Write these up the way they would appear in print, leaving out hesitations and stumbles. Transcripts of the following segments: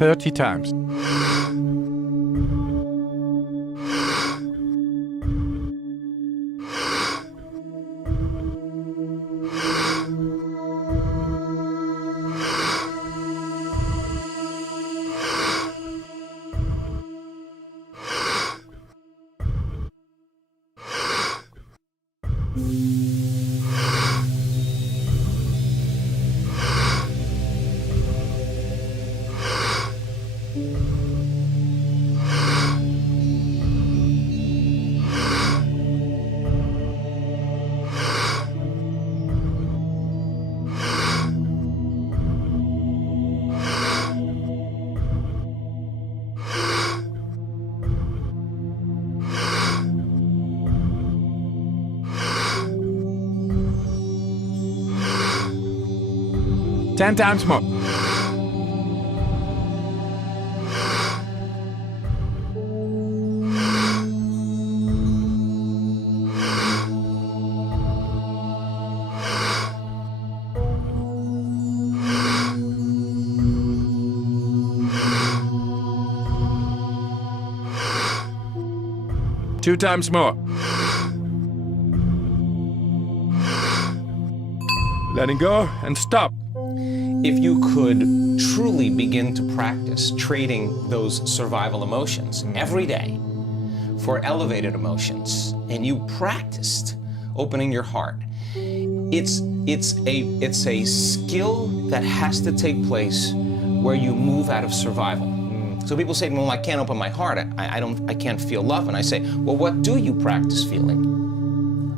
30 times. Ten times more. Two times more. Letting go and stop. If you could truly begin to practice trading those survival emotions every day for elevated emotions, and you practiced opening your heart, it's a skill that has to take place where you move out of survival. So people say, well, I can't open my heart. I can't feel love. And I say, well, what do you practice feeling?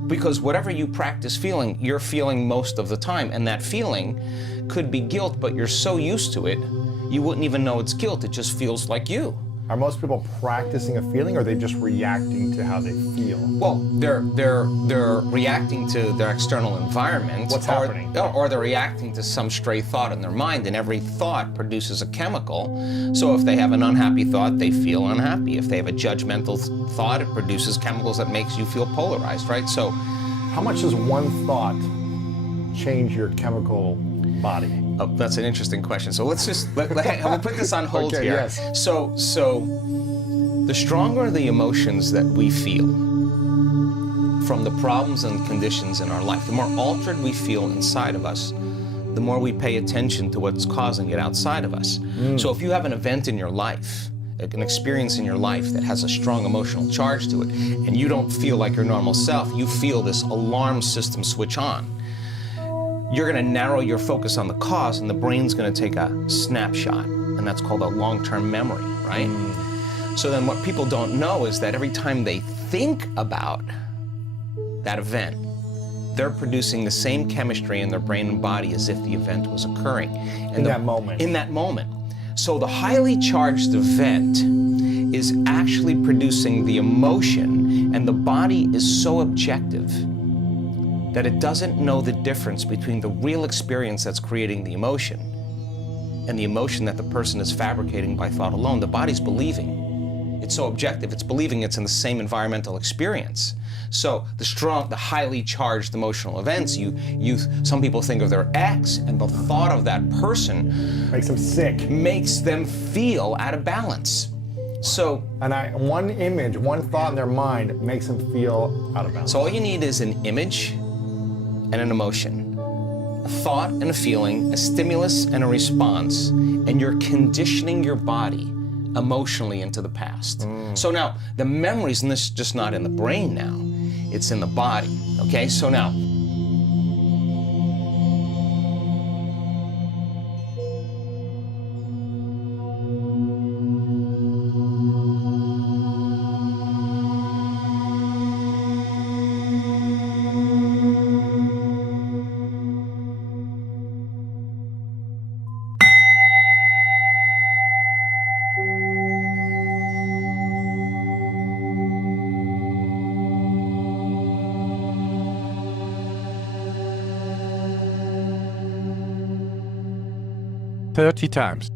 Because whatever you practice feeling, you're feeling most of the time. And that feeling could be guilt, but you're so used to it, you wouldn't even know it's guilt. It just feels like you. Are most people practicing a feeling, or are they just reacting to how they feel? Well, they're reacting to their external environment. What's happening? Or they're reacting to some stray thought in their mind, and every thought produces a chemical. So if they have an unhappy thought, they feel unhappy. If they have a judgmental thought, it produces chemicals that makes you feel polarized, right? So, how much does one thought change your chemical body? Oh, that's an interesting question. So let's just we'll put this on hold okay, here. Yes. So the stronger the emotions that we feel from the problems and conditions in our life, the more altered we feel inside of us, the more we pay attention to what's causing it outside of us. So if you have an event in your life, an experience in your life that has a strong emotional charge to it, and you don't feel like your normal self, you feel this alarm system switch on. You're going to narrow your focus on the cause, and the brain's going to take a snapshot, and that's called a long-term memory, right? So then what people don't know is that every time they think about that event, they're producing the same chemistry in their brain and body as if the event was occurring. In that moment. In that moment. So the highly charged event is actually producing the emotion, and the body is so objective that it doesn't know the difference between the real experience that's creating the emotion and the emotion that the person is fabricating by thought alone. The body's believing. It's so objective, it's believing it's in the same environmental experience. So the highly charged emotional events, some people think of their ex, and the thought of that person makes them sick. Makes them feel out of balance. So, one image, one thought in their mind makes them feel out of balance. So all you need is an image and an emotion, a thought and a feeling, a stimulus and a response, and you're conditioning your body emotionally into the past. So now, the memories, and this is just not in the brain now, it's in the body, okay? So now, "30 times.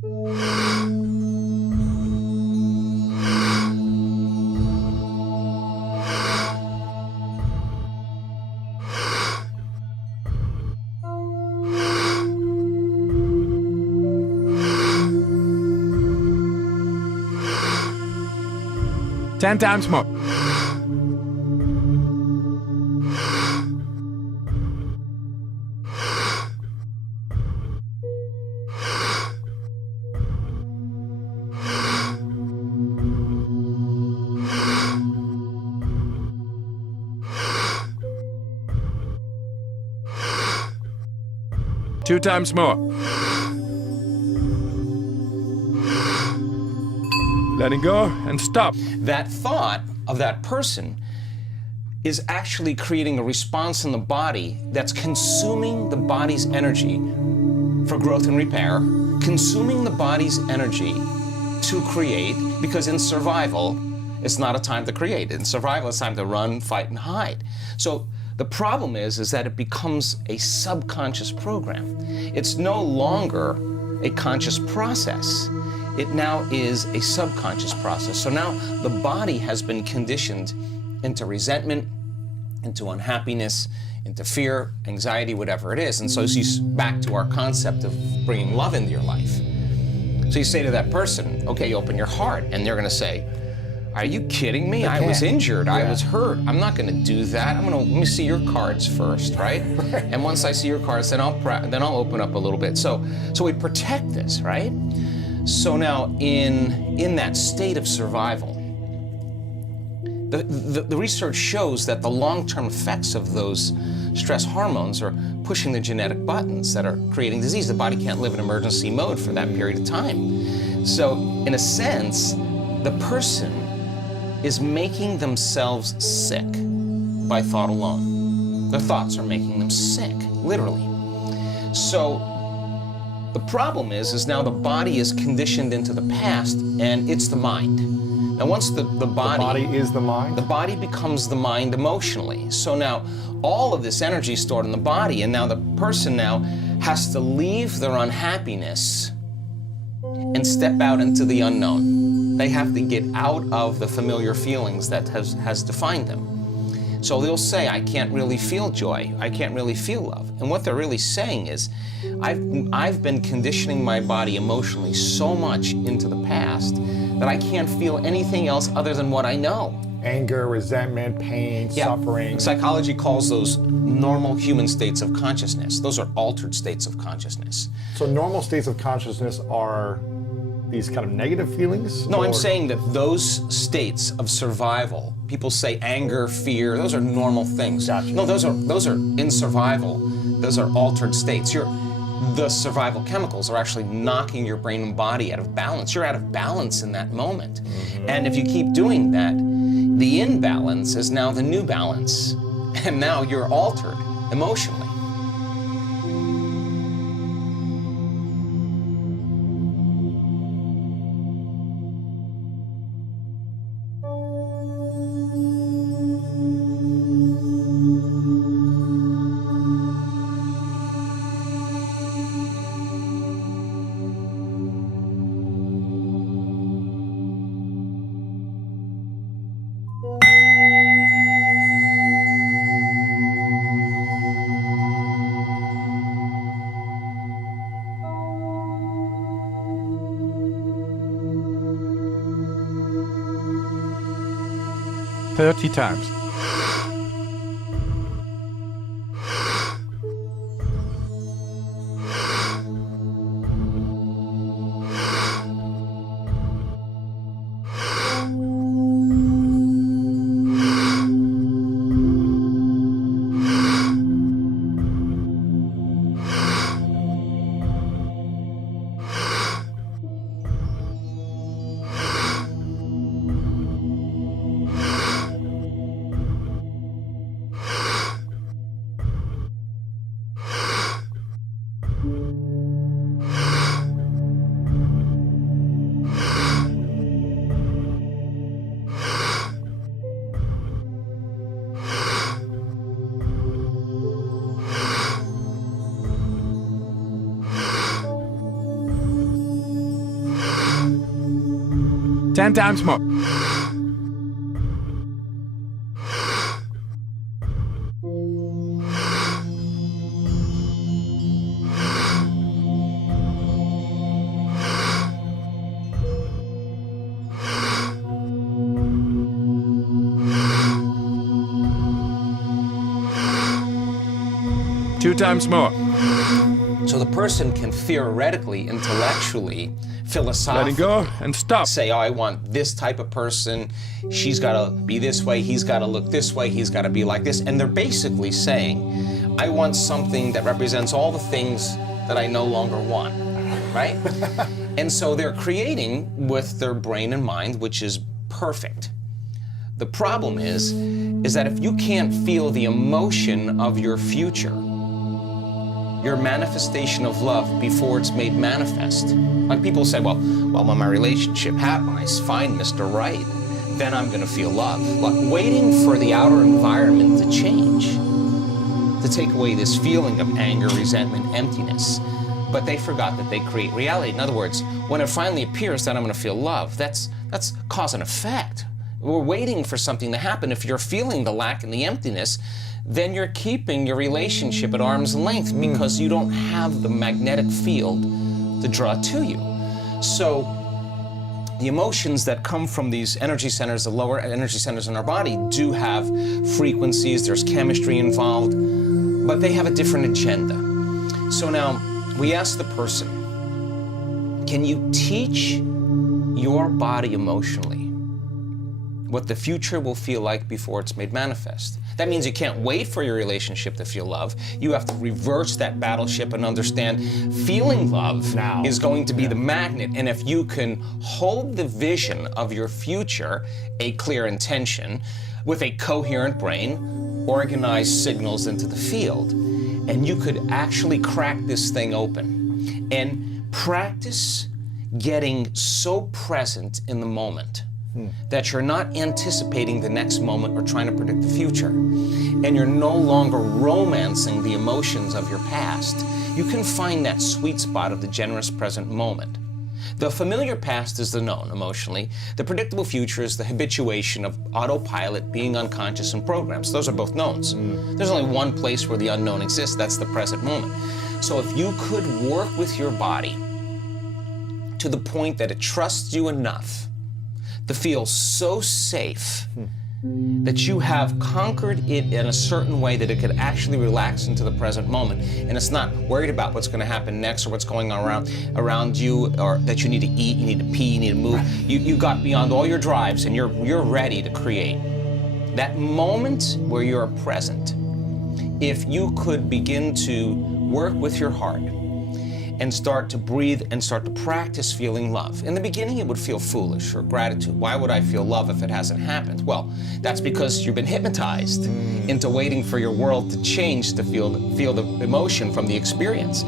Ten times more. Two times more. Letting go and stop. That thought of that person is actually creating a response in the body that's consuming the body's energy for growth and repair, consuming the body's energy to create, because in survival, it's not a time to create. In survival, it's time to run, fight, and hide. So the problem is that it becomes a subconscious program. It's no longer a conscious process. It now is a subconscious process. So now the body has been conditioned into resentment, into unhappiness, into fear, anxiety, whatever it is. And so back to our concept of bringing love into your life. So you say to that person, okay, open your heart, and they're gonna say, are you kidding me? I was injured, I was hurt. I'm not gonna do that. let me see your cards first, right? And once I see your cards, then I'll open up a little bit. So we protect this, right? So now in that state of survival, the research shows that the long-term effects of those stress hormones are pushing the genetic buttons that are creating disease. The body can't live in emergency mode for that period of time. So in a sense, the person is making themselves sick by thought alone. Their thoughts are making them sick, literally. So the problem is now the body is conditioned into the past, and it's the mind. Now once the body is the mind? The body becomes the mind emotionally. So now all of this energy is stored in the body, and now the person now has to leave their unhappiness and step out into the unknown. They have to get out of the familiar feelings that has defined them. So they'll say, I can't really feel joy, I can't really feel love. And what they're really saying is, I've been conditioning my body emotionally so much into the past that I can't feel anything else other than what I know. Anger, resentment, pain, suffering. Psychology calls those normal human states of consciousness. Those are altered states of consciousness. So normal states of consciousness are these kind of negative feelings? No, I'm saying that those states of survival, people say anger, fear, those are normal things. Gotcha. No, those are in survival. Those are altered states. The survival chemicals are actually knocking your brain and body out of balance. You're out of balance in that moment. Mm-hmm. And if you keep doing that, the imbalance is now the new balance. And now you're altered emotionally. Thirty times. 10 times more. Two times more. So the person can theoretically, intellectually, philosophically Letting go and stop. say, oh, I want this type of person, she's got to be this way, he's got to look this way, he's got to be like this. And they're basically saying, I want something that represents all the things that I no longer want, right? And so they're creating with their brain and mind, which is perfect. The problem is that if you can't feel the emotion of your future, your manifestation of love before it's made manifest. Like people say, well, when my relationship happens, I find Mr. Right, then I'm going to feel love. Like waiting for the outer environment to change, to take away this feeling of anger, resentment, emptiness. But they forgot that they create reality. In other words, when it finally appears that I'm going to feel love, that's cause and effect. We're waiting for something to happen. If you're feeling the lack and the emptiness, then you're keeping your relationship at arm's length because you don't have the magnetic field to draw to you. So the emotions that come from these energy centers, the lower energy centers in our body, do have frequencies, there's chemistry involved, but they have a different agenda. So now we ask the person, can you teach your body emotionally what the future will feel like before it's made manifest? That means you can't wait for your relationship to feel love. You have to reverse that battleship and understand feeling love now is going to be the magnet. And if you can hold the vision of your future, a clear intention, with a coherent brain, organize signals into the field, and you could actually crack this thing open and practice getting so present in the moment that you're not anticipating the next moment or trying to predict the future. And you're no longer romancing the emotions of your past. You can find that sweet spot of the generous present moment. The familiar past is the known emotionally. The predictable future is the habituation of autopilot, being unconscious, and programs. Those are both knowns. There's only one place where the unknown exists. That's the present moment. So if you could work with your body to the point that it trusts you enough to feel so safe that you have conquered it in a certain way that it could actually relax into the present moment, and it's not worried about what's going to happen next or what's going on around you, or that you need to eat, you need to pee, you need to move. You got beyond all your drives and you're ready to create. That moment where you're present, if you could begin to work with your heart and start to breathe and start to practice feeling love. In the beginning, it would feel foolish or gratitude. Why would I feel love if it hasn't happened? Well, that's because you've been hypnotized into waiting for your world to change to feel the emotion from the experience.